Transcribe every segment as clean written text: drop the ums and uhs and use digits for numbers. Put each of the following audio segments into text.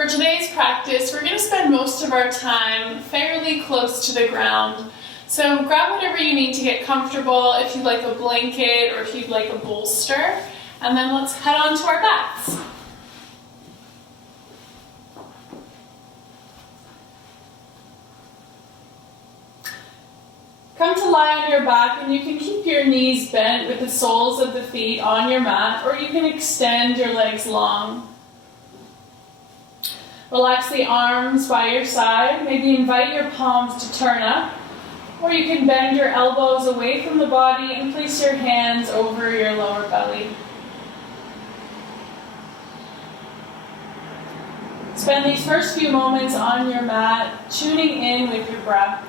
For today's practice, we're going to spend most of our time fairly close to the ground. So grab whatever you need to get comfortable, if you'd like a blanket or if you'd like a bolster, and then let's head on to our backs. Come to lie on your back, and you can keep your knees bent with the soles of the feet on your mat, or you can extend your legs long. Relax the arms by your side. Maybe invite your palms to turn up, or you can bend your elbows away from the body and place your hands over your lower belly. Spend these first few moments on your mat, tuning in with your breath.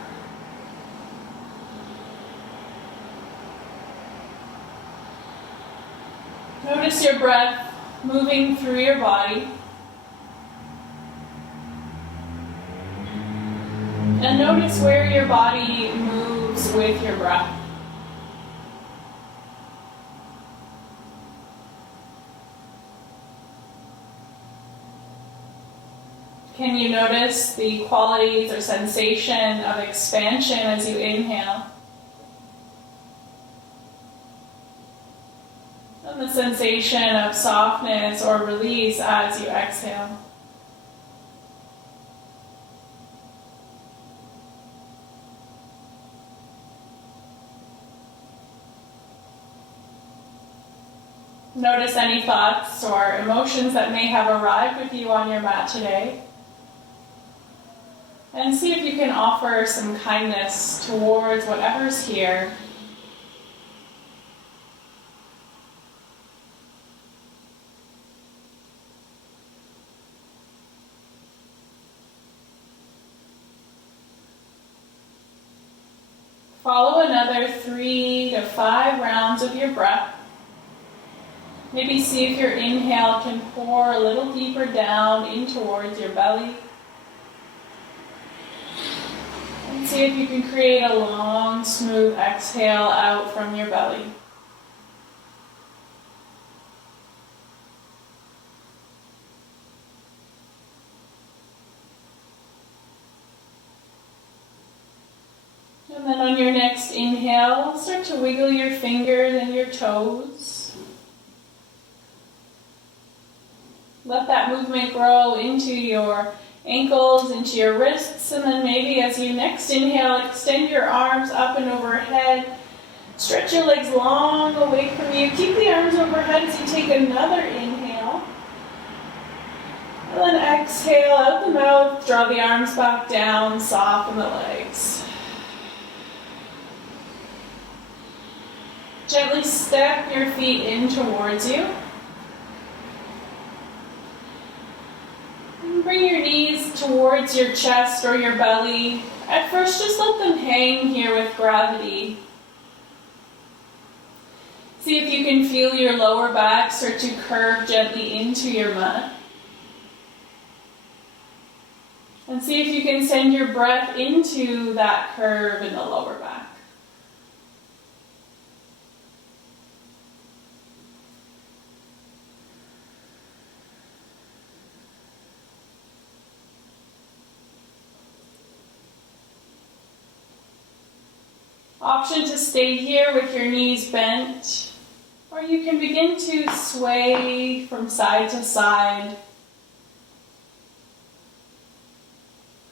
Notice your breath moving through your body. And notice where your body moves with your breath. Can you notice the qualities or sensation of expansion as you inhale? And the sensation of softness or release as you exhale. Notice any thoughts or emotions that may have arrived with you on your mat today. And see if you can offer some kindness towards whatever's here. Follow another 3 to 5 rounds of your breath. Maybe see if your inhale can pour a little deeper down in towards your belly. And see if you can create a long, smooth exhale out from your belly. And then on your next inhale, start to wiggle your fingers and your toes. Let that movement grow into your ankles, into your wrists, and then maybe as you next inhale, extend your arms up and overhead. Stretch your legs long away from you. Keep the arms overhead as you take another inhale. And then exhale out the mouth, draw the arms back down, soften the legs. Gently step your feet in towards you. Bring your knees towards your chest or your belly. At first, just let them hang here with gravity. See if you can feel your lower back start to curve gently into your mat. And see if you can send your breath into that curve in the lower back. Option to stay here with your knees bent, or you can begin to sway from side to side.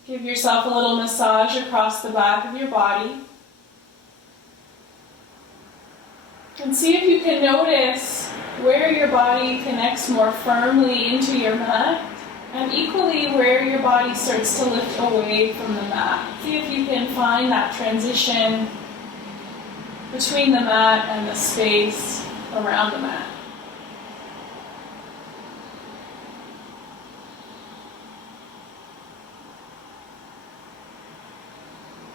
Give yourself a little massage across the back of your body. And see if you can notice where your body connects more firmly into your mat, and equally where your body starts to lift away from the mat. See if you can find that transition between the mat and the space around the mat.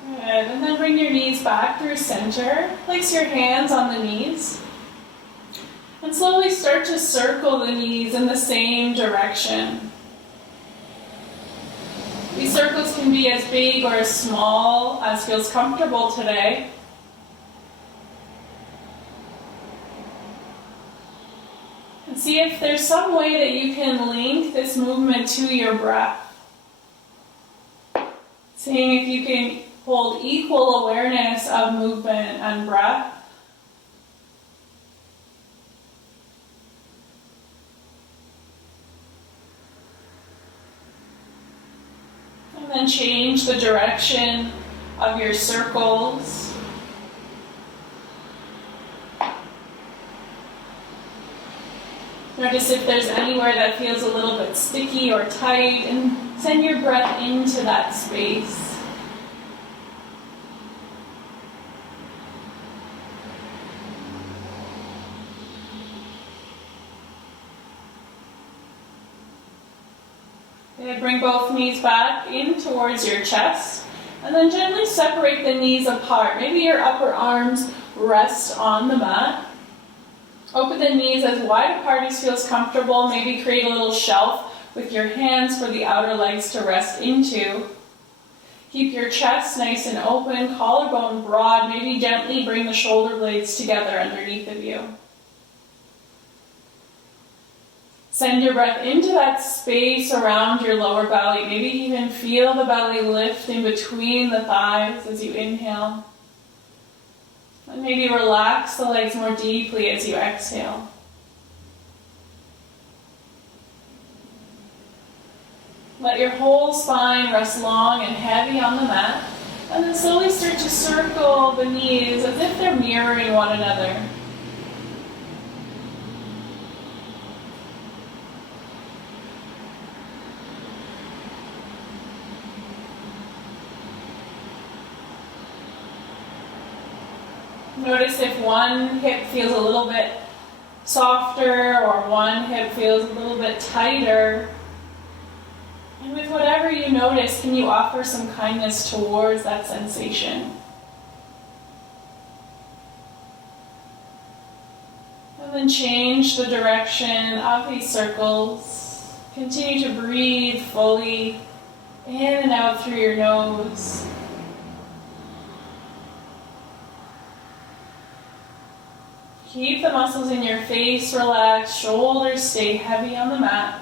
Good. And then bring your knees back through center. Place your hands on the knees. And slowly start to circle the knees in the same direction. These circles can be as big or as small as feels comfortable today. And see if there's some way that you can link the this movement to your breath. Seeing if you can hold equal awareness of movement and breath. And then change the direction of your circles. Notice if there's anywhere that feels a little bit sticky or tight, and send your breath into that space. Okay, bring both knees back in towards your chest, and then gently separate the knees apart. Maybe your upper arms rest on the mat. Open the knees as wide apart as feels comfortable. Maybe create a little shelf with your hands for the outer legs to rest into. Keep your chest nice and open, collarbone broad. Maybe gently bring the shoulder blades together underneath of you. Send your breath into that space around your lower belly. Maybe even feel the belly lift in between the thighs as you inhale. And maybe relax the legs more deeply as you exhale. Let your whole spine rest long and heavy on the mat. And then slowly start to circle the knees as if they're mirroring one another. Notice if one hip feels a little bit softer or one hip feels a little bit tighter. And with whatever you notice, can you offer some kindness towards that sensation? And then change the direction of these circles. Continue to breathe fully in and out through your nose. Keep the muscles in your face relaxed, shoulders stay heavy on the mat.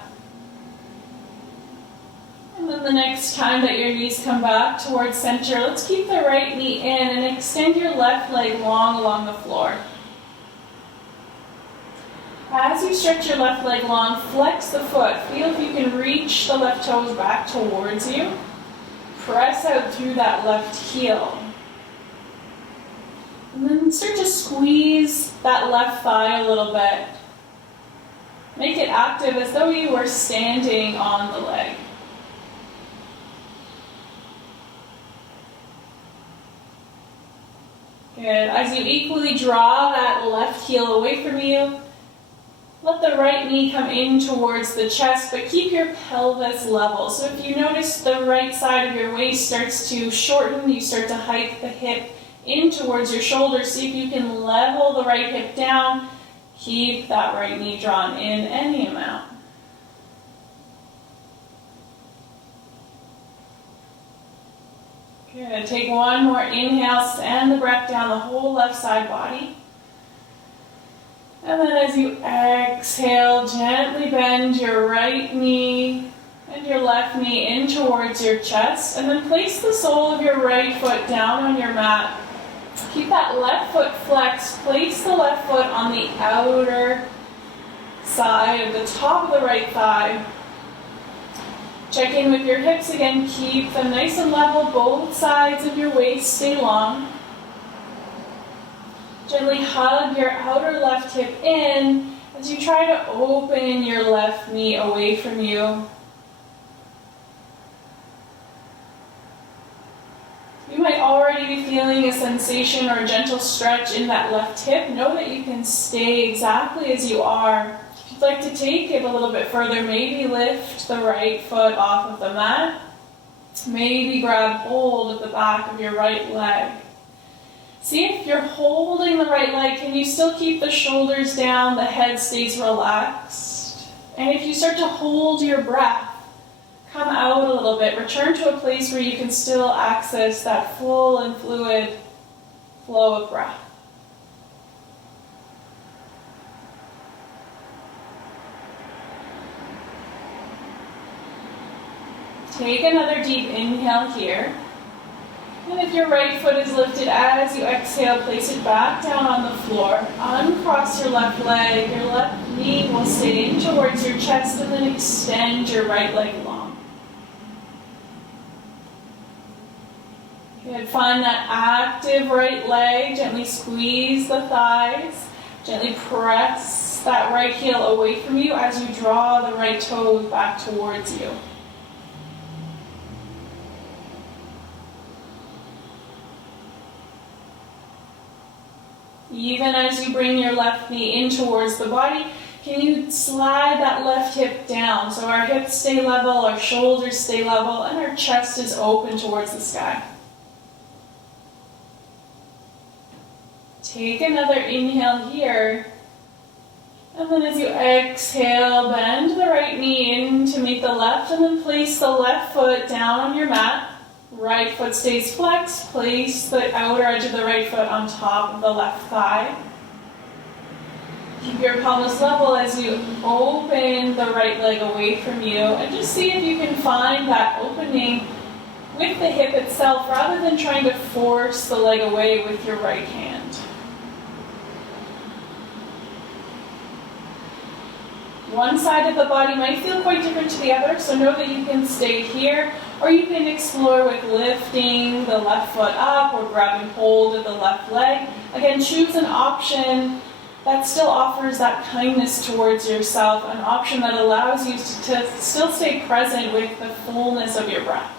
And then the next time that your knees come back towards center, let's keep the right knee in and extend your left leg long along the floor. As you stretch your left leg long, flex the foot. Feel if you can reach the left toes back towards you. Press out through that left heel. And then start to squeeze that left thigh a little bit. Make it active as though you were standing on the leg. Good. As you equally draw that left heel away from you, let the right knee come in towards the chest, but keep your pelvis level. So if you notice the right side of your waist starts to shorten, you start to hike the hip in towards your shoulder. See if you can level the right hip down. Keep that right knee drawn in any amount. Good. Take one more inhale, send the breath down the whole left side body. And then as you exhale, gently bend your right knee and your left knee in towards your chest. And then place the sole of your right foot down on your mat. Keep that left foot flexed. Place the left foot on the outer side of the top of the right thigh. Check in with your hips again. Keep them nice and level. Both sides of your waist stay long. Gently hug your outer left hip in as you try to open your left knee away from you. You might already be feeling a sensation or a gentle stretch in that left hip. Know that you can stay exactly as you are. If you'd like to take it a little bit further, maybe lift the right foot off of the mat. Maybe grab hold of the back of your right leg. See if you're holding the right leg, can you still keep the shoulders down, the head stays relaxed? And if you start to hold your breath, come out a little bit. Return to a place where you can still access that full and fluid flow of breath. Take another deep inhale here. And if your right foot is lifted as you exhale, place it back down on the floor. Uncross your left leg. Your left knee will stay in towards your chest, and then extend your right leg long. Good. Find that active right leg. Gently squeeze the thighs. Gently press that right heel away from you as you draw the right toes back towards you. Even as you bring your left knee in towards the body, can you slide that left hip down so our hips stay level, our shoulders stay level, and our chest is open towards the sky. Take another inhale here. And then as you exhale, bend the right knee in to meet the left, and then place the left foot down on your mat. Right foot stays flexed. Place the outer edge of the right foot on top of the left thigh. Keep your pelvis level as you open the right leg away from you, and just see if you can find that opening with the hip itself rather than trying to force the leg away with your right hand. One side of the body might feel quite different to the other, so know that you can stay here, or you can explore with lifting the left foot up or grabbing hold of the left leg. Again, choose an option that still offers that kindness towards yourself, an option that allows you to still stay present with the fullness of your breath.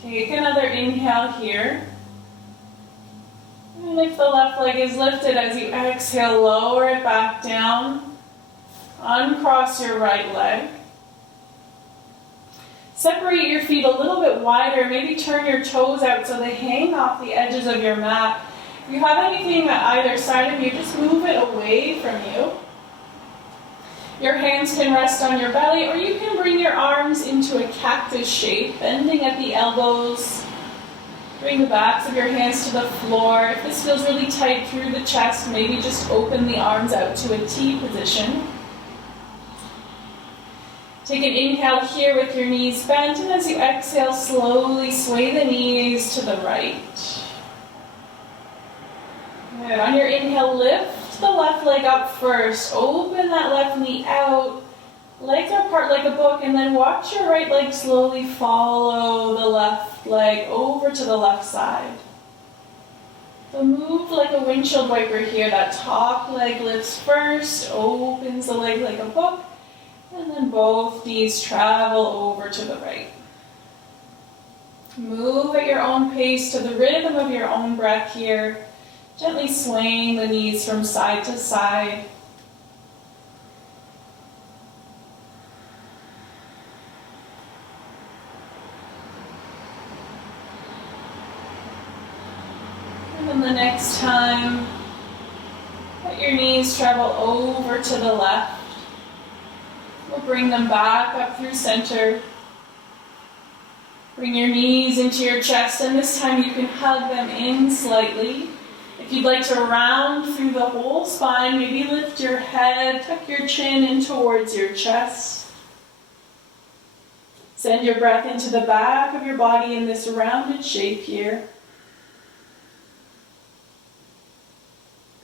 Take another inhale here. And if the left leg is lifted, as you exhale, lower it back down. Uncross your right leg. Separate your feet a little bit wider. Maybe turn your toes out so they hang off the edges of your mat. If you have anything at either side of you, just move it away from you. Your hands can rest on your belly, or you can bring your arms into a cactus shape, bending at the elbows. Bring the backs of your hands to the floor. If this feels really tight through the chest, maybe just open the arms out to a T position. Take an inhale here with your knees bent, and as you exhale, slowly sway the knees to the right. Good. On your inhale, lift the left leg up first. Open that left knee out. Legs are apart like a book, and then watch your right leg slowly follow the left leg over to the left side. So move like a windshield wiper here. That top leg lifts first, opens the leg like a book, and then both knees travel over to the right. Move at your own pace to the rhythm of your own breath here. Gently swaying the knees from side to side. And then the next time, let your knees travel over to the left. We'll bring them back up through center. Bring your knees into your chest, and this time you can hug them in slightly. If you'd like to round through the whole spine, maybe lift your head, tuck your chin in towards your chest. Send your breath into the back of your body in this rounded shape here.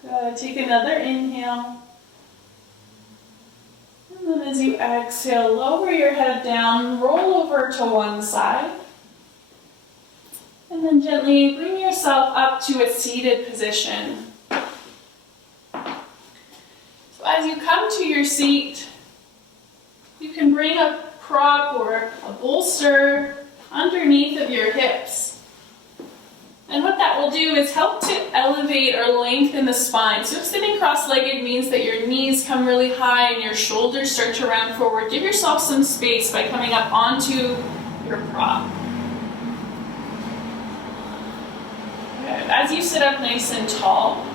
Good. Take another inhale. And then as you exhale, lower your head down, roll over to one side. And then gently bring yourself up to a seated position. So as you come to your seat, you can bring a prop or a bolster underneath of your hips. And what that will do is help to elevate or lengthen the spine. So if sitting cross-legged means that your knees come really high and your shoulders start to round forward, give yourself some space by coming up onto your prop. As you sit up nice and tall,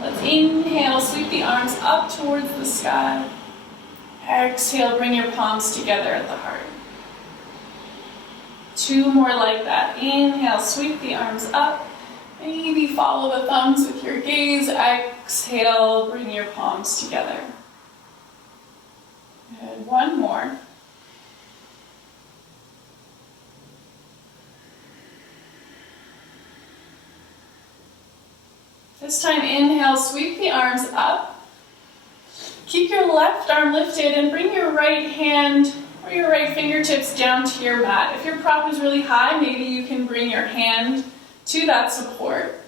let's inhale, sweep the arms up towards the sky. Exhale, bring your palms together at the heart. Two more like that. Inhale, sweep the arms up. Maybe follow the thumbs with your gaze. Exhale, bring your palms together. Good. One more. This time, inhale, sweep the arms up. Keep your left arm lifted and bring your right hand or your right fingertips down to your mat. If your prop is really high, maybe you can bring your hand to that support.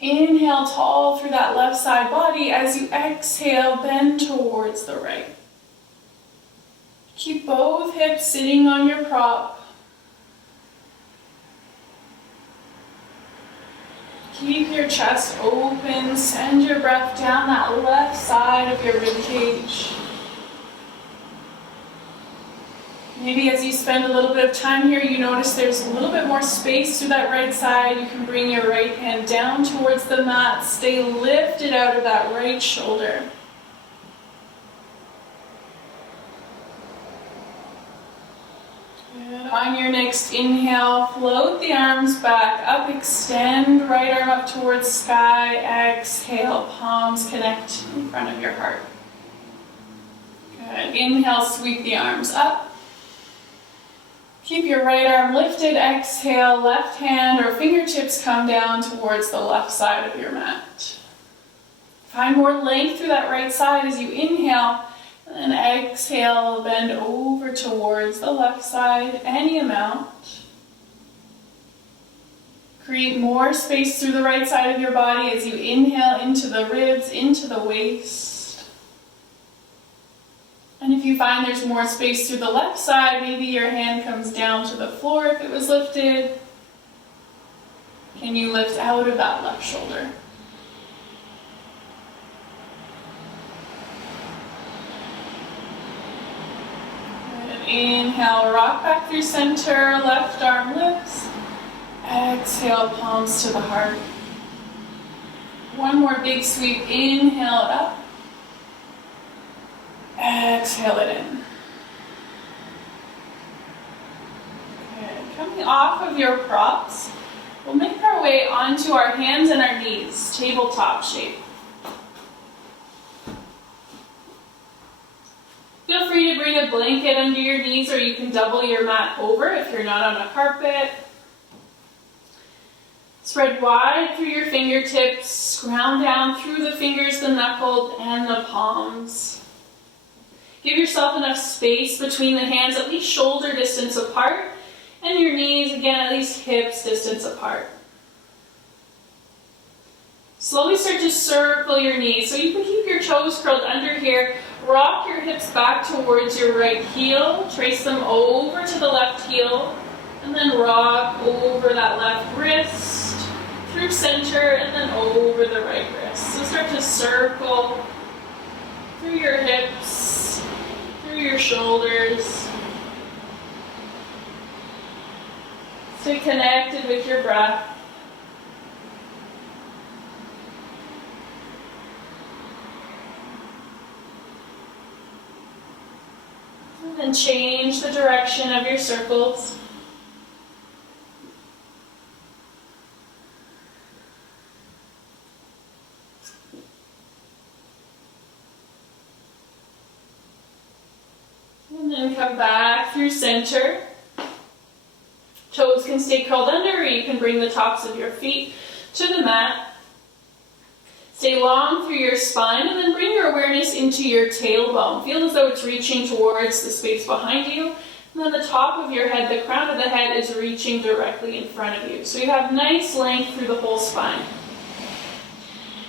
Inhale tall through that left side body. As you exhale, bend towards the right. Keep both hips sitting on your prop. Keep your chest open. Send your breath down that left side of your ribcage. Maybe as you spend a little bit of time here, you notice there's a little bit more space through that right side. You can bring your right hand down towards the mat. Stay lifted out of that right shoulder. Good. On your next inhale, float the arms back up. Extend right arm up towards sky. Exhale, palms connect in front of your heart. Good. Inhale, sweep the arms up. Keep your right arm lifted. Exhale, left hand or fingertips come down towards the left side of your mat. Find more length through that right side as you inhale, and exhale, bend over towards the left side, any amount. Create more space through the right side of your body as you inhale into the ribs, into the waist. And if you find there's more space through the left side, maybe your hand comes down to the floor if it was lifted. Can you lift out of that left shoulder? Good. Inhale, rock back through center, left arm lifts. Exhale, palms to the heart. One more big sweep, inhale it up. Exhale it in. Good. Coming off of your props, we'll make our way onto our hands and our knees, tabletop shape. Feel free to bring a blanket under your knees, or you can double your mat over if you're not on a carpet. Spread wide through your fingertips, ground down through the fingers, the knuckles, and the palms. Give yourself enough space between the hands, at least shoulder distance apart, and your knees, again, at least hips distance apart. Slowly start to circle your knees. So you can keep your toes curled under here. Rock your hips back towards your right heel. Trace them over to the left heel. And then rock over that left wrist, through center, and then over the right wrist. So start to circle through your hips, through your shoulders. Stay connected with your breath. And then change the direction of your circles. And then come back through center. Toes can stay curled under, or you can bring the tops of your feet to the mat. Stay long through your spine, and then bring your awareness into your tailbone. Feel as though it's reaching towards the space behind you. And then the top of your head, the crown of the head, is reaching directly in front of you. So you have nice length through the whole spine.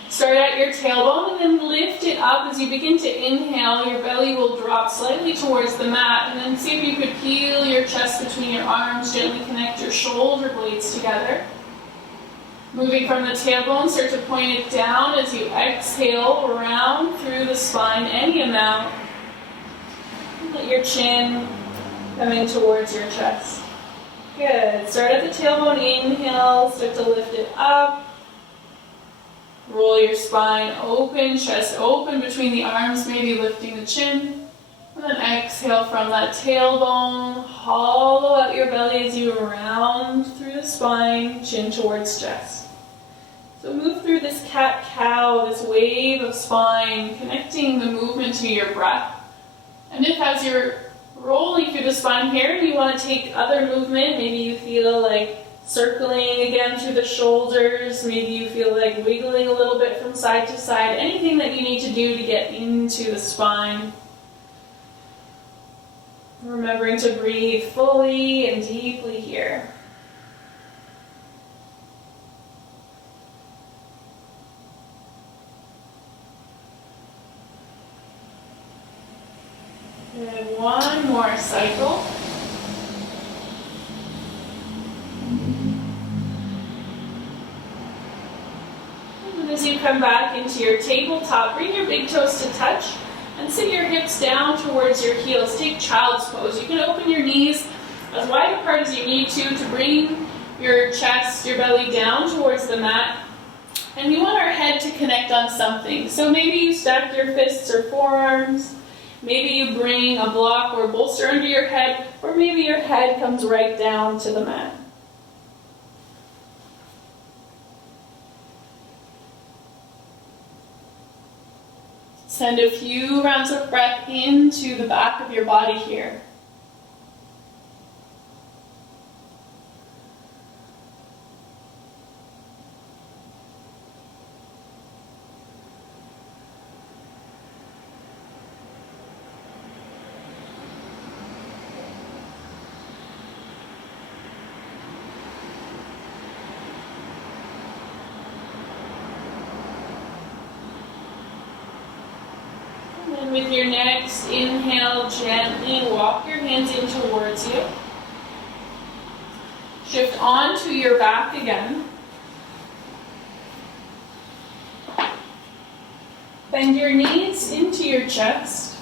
Start at your tailbone and then lift it up. As you begin to inhale, your belly will drop slightly towards the mat, and then see if you could peel your chest between your arms, gently connect your shoulder blades together. Moving from the tailbone, start to point it down as you exhale, round through the spine any amount. Let your chin come in towards your chest. Good. Start at the tailbone, inhale, start to lift it up. Roll your spine open, chest open between the arms, maybe lifting the chin. And then exhale from that tailbone, hollow out your belly as you round through the spine, chin towards chest. So move through this cat-cow, this wave of spine, connecting the movement to your breath. And if as you're rolling through the spine here, you want to take other movement, maybe you feel like circling again through the shoulders, maybe you feel like wiggling a little bit from side to side, anything that you need to do to get into the spine. Remembering to breathe fully and deeply here. And one more cycle. And as you come back into your tabletop, bring your big toes to touch and sit your hips down towards your heels. Take child's pose. You can open your knees as wide apart as you need to bring your chest, your belly down towards the mat. And we want our head to connect on something. So maybe you stack your fists or forearms. Maybe you bring a block or bolster under your head, or maybe your head comes right down to the mat. Send a few rounds of breath into the back of your body here. And with your next inhale, gently walk your hands in towards you. Shift onto your back again. Bend your knees into your chest.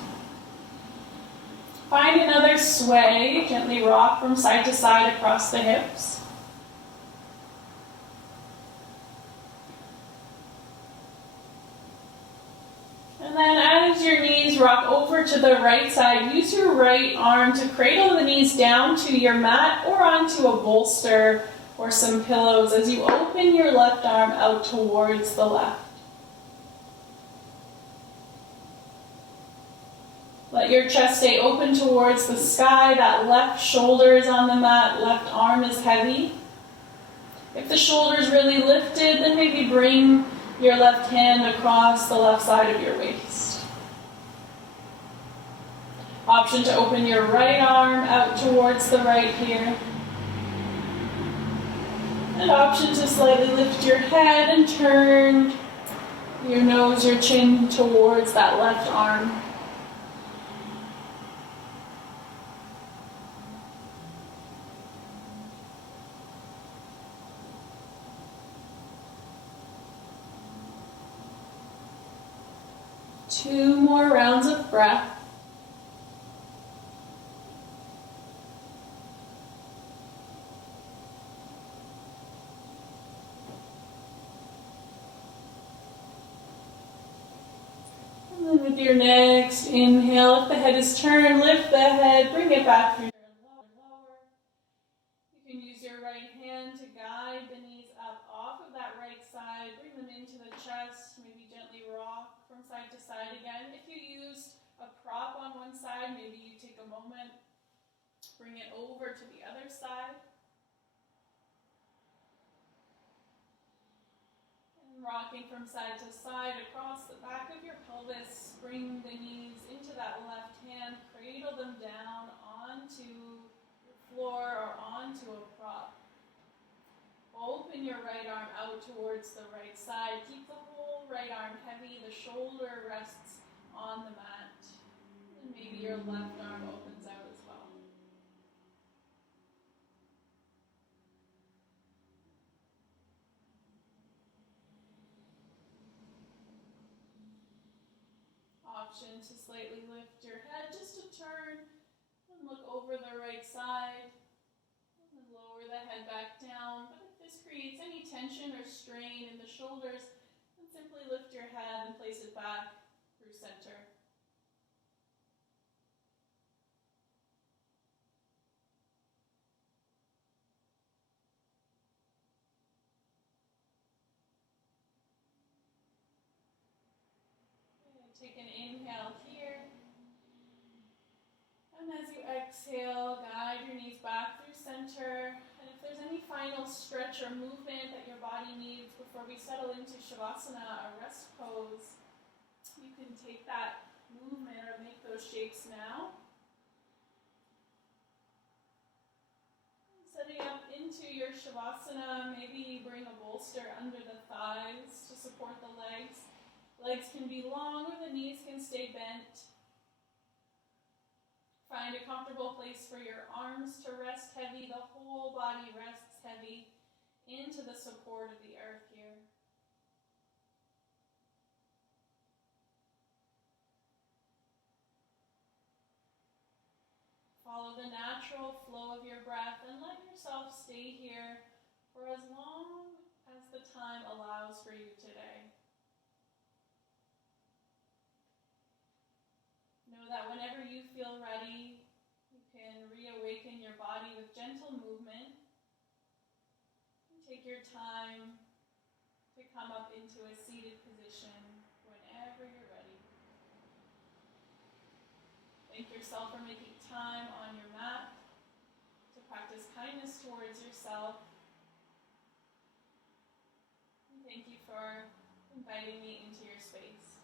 Find another sway. Gently rock from side to side across the hips. And then as your knees rock over to the right side, use your right arm to cradle the knees down to your mat or onto a bolster or some pillows as you open your left arm out towards the left. Let your chest stay open towards the sky. That left shoulder is on the mat, left arm is heavy. If the shoulder's really lifted, then maybe bring your left hand across the left side of your waist. Option to open your right arm out towards the right here. And option to slightly lift your head and turn your nose, your chin towards that left arm. Two more rounds of breath. And then with your next inhale, if the head is turned, lift the head, bring it back through lower. You can use your right hand to guide the knees up off of that right side, bring them into the chest, maybe gently rock from side to side again. If you used a prop on one side, maybe you take a moment, bring it over to the other side. And rocking from side to side across the back of your pelvis, bring the knees into that left hand, cradle them down onto the floor or onto a prop. Open your right arm out towards the right side. Keep the whole right arm heavy. The shoulder rests on the mat. And maybe your left arm opens out as well. Option to slightly lift your head just to turn and look over the right side. And lower the head back down. But if this creates any tension or strain in the shoulders, then simply lift your head and place it back through center. Take an inhale here. And as you exhale, guide your knees back through center. And if there's any final stretch or movement that your body needs before we settle into Shavasana, a rest pose, you can take that movement or make those shapes now. Setting up into your Shavasana, maybe you bring a bolster under the thighs to support the legs. Legs can be long or the knees can stay bent. Find a comfortable place for your arms to rest heavy. The whole body rests heavy into the support of the earth here. Follow the natural flow of your breath and let yourself stay here for as long as the time allows for you today. Know that whenever you feel ready, you can reawaken your body with gentle movement. Take your time to come up into a seated position whenever you're ready. Thank yourself for making time on your mat to practice kindness towards yourself. And thank you for inviting me into your space.